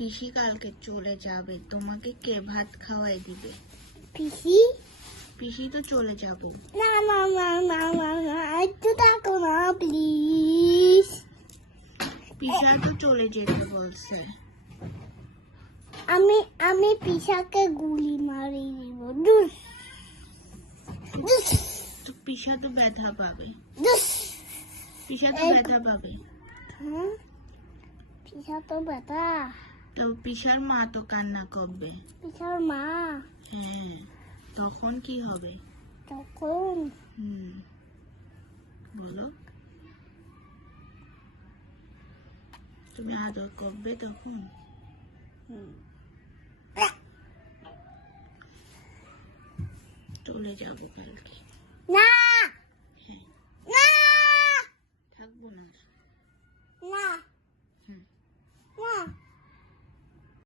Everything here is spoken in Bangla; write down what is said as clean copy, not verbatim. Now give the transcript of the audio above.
পিসি কালকে চলে যাবে, তোমাকে কে ভাত খাওয়াই দিবে? পিসি? পিসি তো চলে যাবে। না না না না না না, একটু থাকো না প্লিজ। পিসা তো চলে যেতে বলছে। আমি পিসাকে গুলি মারি দিব। দুস দুস তো পিসা তো ব্যথা পাবে। দুস। পিসা তো ব্যথা পাবে। হ্যাঁ, পিসা তো ব্যথা। তো পিসার মা তো কান্না করবে। পিসার মা? হ্যাঁ, তখন কি হবে? তখন বলো, তুমি আদর করবে তখন? চলে যাবো কালকে। না হ্যাঁ, না থাকবো না। না হুম। না।